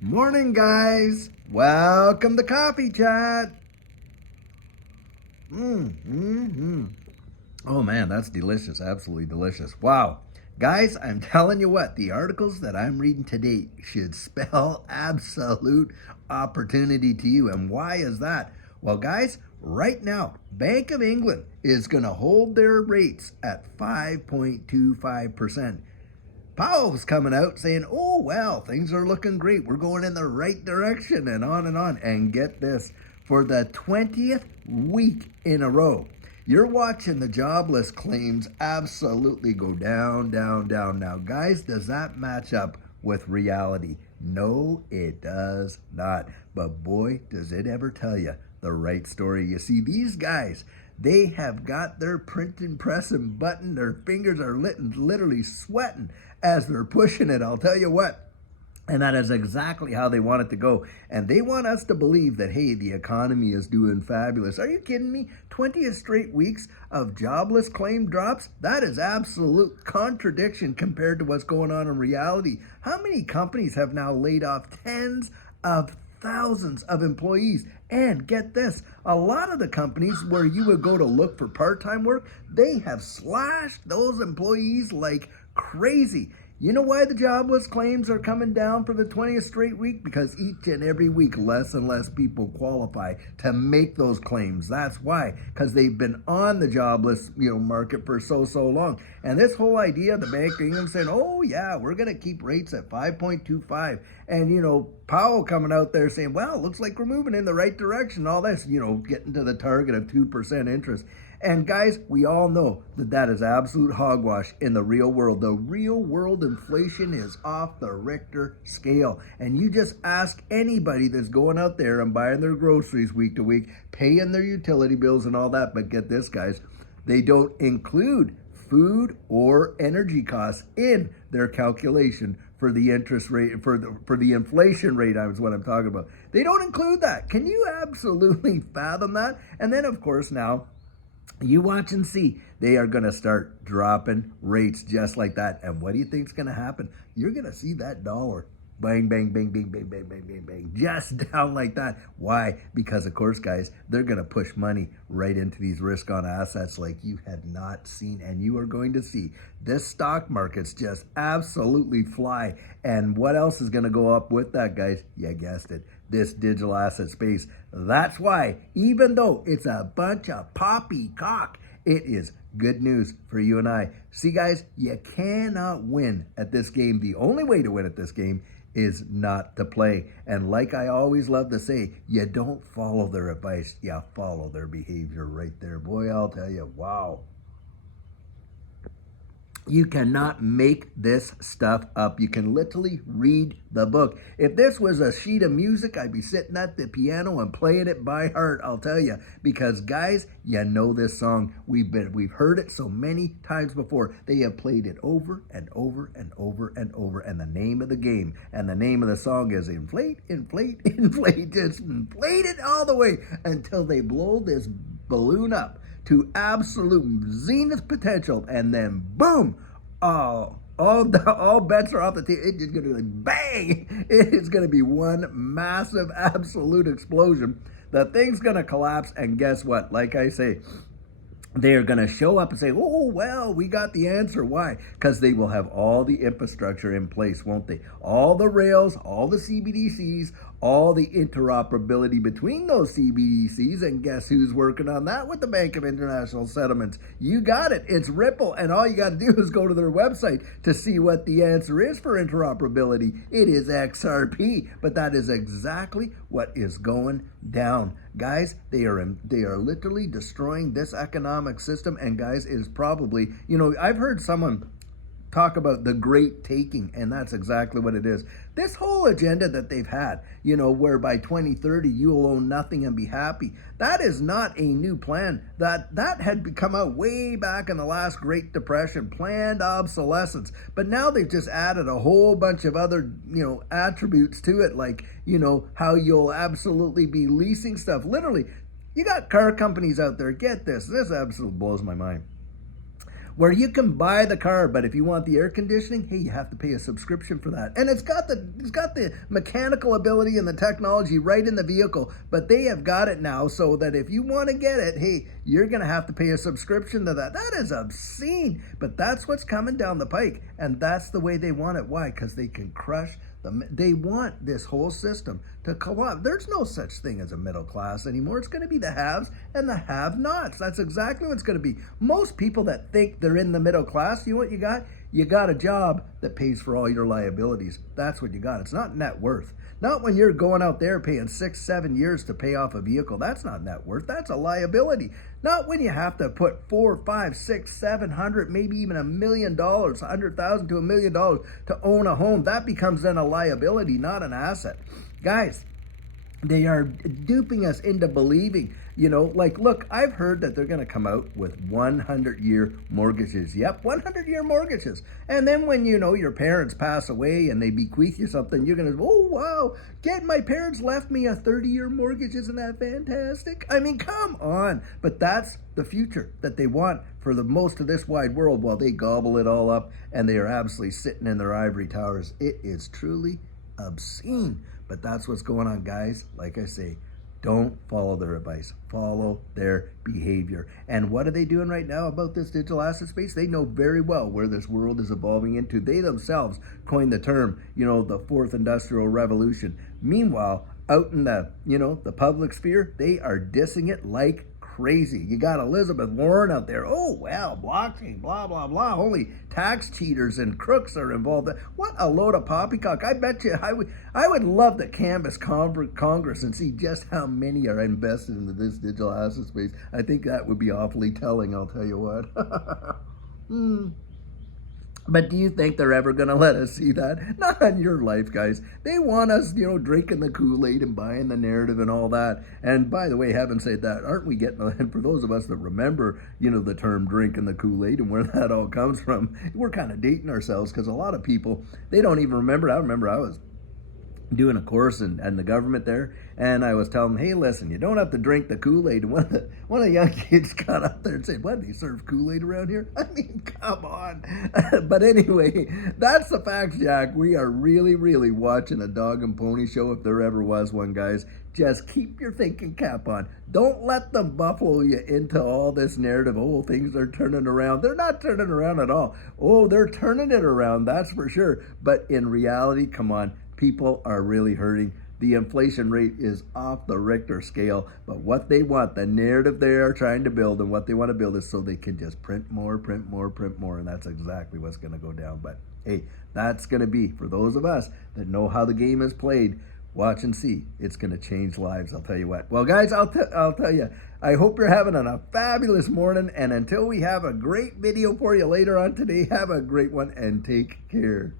Morning, guys. Welcome to Coffee Chat. Oh man, that's delicious. Absolutely delicious. Wow. Guys, I'm telling you what, the articles that I'm reading today should spell absolute opportunity to you. And why is that? Well, guys, right now, Bank of England is going to hold their rates at 5.25%. Powell's coming out saying, oh, well, things are looking great. We're going in the right direction and on and on. And get this, for the 20th week in a row, you're watching the jobless claims absolutely go down, down, down. Now, guys, does that match up with reality? No, it does not. But boy, does it ever tell you the right story. You see, these guys, they have got their printing press and button. Their fingers are literally sweating as they're pushing it. I'll tell you what. And that is exactly how they want it to go. And they want us to believe that, hey, the economy is doing fabulous. Are you kidding me? 20 straight weeks of jobless claim drops? That is absolute contradiction compared to what's going on in reality. How many companies have now laid off tens of thousands of employees? And get this, a lot of the companies where you would go to look for part-time work, they have slashed those employees like crazy. You know why the jobless claims are coming down for the 20th straight week? Because each and every week, less and less people qualify to make those claims. That's why, because they've been on the jobless, market for so long. And this whole idea, the Bank of England saying, oh yeah, we're going to keep rates at 5.25. And, Powell coming out there saying, well, it looks like we're moving in the right direction. All this, getting to the target of 2% interest. And guys, we all know that that is absolute hogwash in the real world. The real world inflation is off the Richter scale. And you just ask anybody that's going out there and buying their groceries week to week, paying their utility bills and all that. But get this, guys, they don't include food or energy costs in their calculation for the interest rate, for the inflation rate. Is what I'm talking about. They don't include that. Can you absolutely fathom that? And then, of course, now, you watch and see. They are going to start dropping rates just like that. And what do you think is going to happen? You're going to see that dollar bang, bang, bang, bang, bang, bang, bang, bang, bang, just down like that. Why? Because, of course, guys, they're going to push money right into these risk-on assets like you had not seen. And you are going to see this stock market's just absolutely fly. And what else is going to go up with that, guys? You guessed it. This digital asset space. That's why, even though it's a bunch of poppycock, it is good news for you and I. See, guys, you cannot win at this game. The only way to win at this game is not to play. And like I always love to say, you don't follow their advice, you follow their behavior right there. Boy, I'll tell you, wow. You cannot make this stuff up. You can literally read the book. If this was a sheet of music, I'd be sitting at the piano and playing it by heart, I'll tell you. Because guys, you know this song. We've heard it so many times before. They have played it over and over and over and over. And the name of the game and the name of the song is Inflate, Inflate, Inflate. Just inflate it all the way until they blow this balloon up to absolute zenith potential, and then boom, all bets are off the table. It's just going to be like bang. It's going to be one massive absolute explosion. The thing's going to collapse, and guess what? Like I say, they're going to show up and say, oh, well, we got the answer. Why? Because they will have all the infrastructure in place, won't they? All the rails, all the CBDCs, all the interoperability between those CBDCs. And guess who's working on that with the Bank of International Settlements? You got it. It's Ripple. And all you got to do is go to their website to see what the answer is for interoperability. It is XRP. But that is exactly what is going down. Guys, they are literally destroying this economic system. And guys, it is probably, I've heard someone talk about the great taking, and that's exactly what it is. This whole agenda that they've had, where by 2030 you will own nothing and be happy, that is not a new plan. That had come out way back in the last Great Depression, planned obsolescence. But now they've just added a whole bunch of other, attributes to it, like, how you'll absolutely be leasing stuff. Literally, you got car companies out there, get this absolutely blows my mind. where you can buy the car, but if you want the air conditioning, hey, you have to pay a subscription for that. And it's got the mechanical ability and the technology right in the vehicle, but they have got it now so that if you want to get it, hey, you're going to have to pay a subscription to that. That is obscene, but that's what's coming down the pike, and that's the way they want it. Why? Because they can crush them. They want this whole system to collapse. There's no such thing as a middle class anymore. It's going to be the haves and the have-nots. That's exactly what it's going to be. Most people that think they're in the middle class, you know what you got? You got a job that pays for all your liabilities. That's what you got. It's not net worth. Not when you're going out there paying 6, 7 years to pay off a vehicle. That's not net worth. That's a liability. Not when you have to put 4, 5, 6, 700, maybe even $1 million, 100,000 to $1 million to own a home. That becomes then a liability, not an asset. Guys, they are duping us into believing, like, look, I've heard that they're going to come out with 100-year mortgages. Yep, 100-year mortgages. And then when, your parents pass away and they bequeath you something, you're going to, oh, wow, my parents left me a 30-year mortgage. Isn't that fantastic? I mean, come on. But that's the future that they want for the most of this wide world while they gobble it all up and they are absolutely sitting in their ivory towers. It is truly obscene. But that's what's going on, guys. Like I say, don't follow their advice. Follow their behavior. And what are they doing right now about this digital asset space? They know very well where this world is evolving into. They themselves coined the term, the fourth industrial revolution. Meanwhile, out in the public sphere, they are dissing it like crazy. You got Elizabeth Warren out there. Oh, well, blockchain, blah, blah, blah. Only tax cheaters and crooks are involved. What a load of poppycock. I bet you I would love to canvass Congress and see just how many are invested into this digital asset space. I think that would be awfully telling, I'll tell you what. But do you think they're ever going to let us see that? Not in your life, guys. They want us, drinking the Kool-Aid and buying the narrative and all that. And by the way, having said that, aren't we getting, and for those of us that remember, the term drinking the Kool-Aid and where that all comes from, we're kind of dating ourselves because a lot of people, they don't even remember. I remember I was doing a course and the government there, and I was telling them, hey, listen, you don't have to drink the Kool-Aid. And one of the young kids got up there and said, what, do you serve Kool-Aid around here? I mean, come on. But anyway, that's the facts, Jack. We are really, really watching a dog and pony show if there ever was one, guys. Just keep your thinking cap on. Don't let them buffalo you into all this narrative. Oh, things are turning around. They're not turning around at all. Oh, they're turning it around, that's for sure. But in reality, come on, people are really hurting. The inflation rate is off the Richter scale, but what they want, the narrative they are trying to build and what they want to build is so they can just print more, print more, print more, and that's exactly what's going to go down. But hey, that's going to be, for those of us that know how the game is played, watch and see. It's going to change lives, I'll tell you what. Well, guys, I'll tell you, I hope you're having a fabulous morning, and until we have a great video for you later on today, have a great one and take care.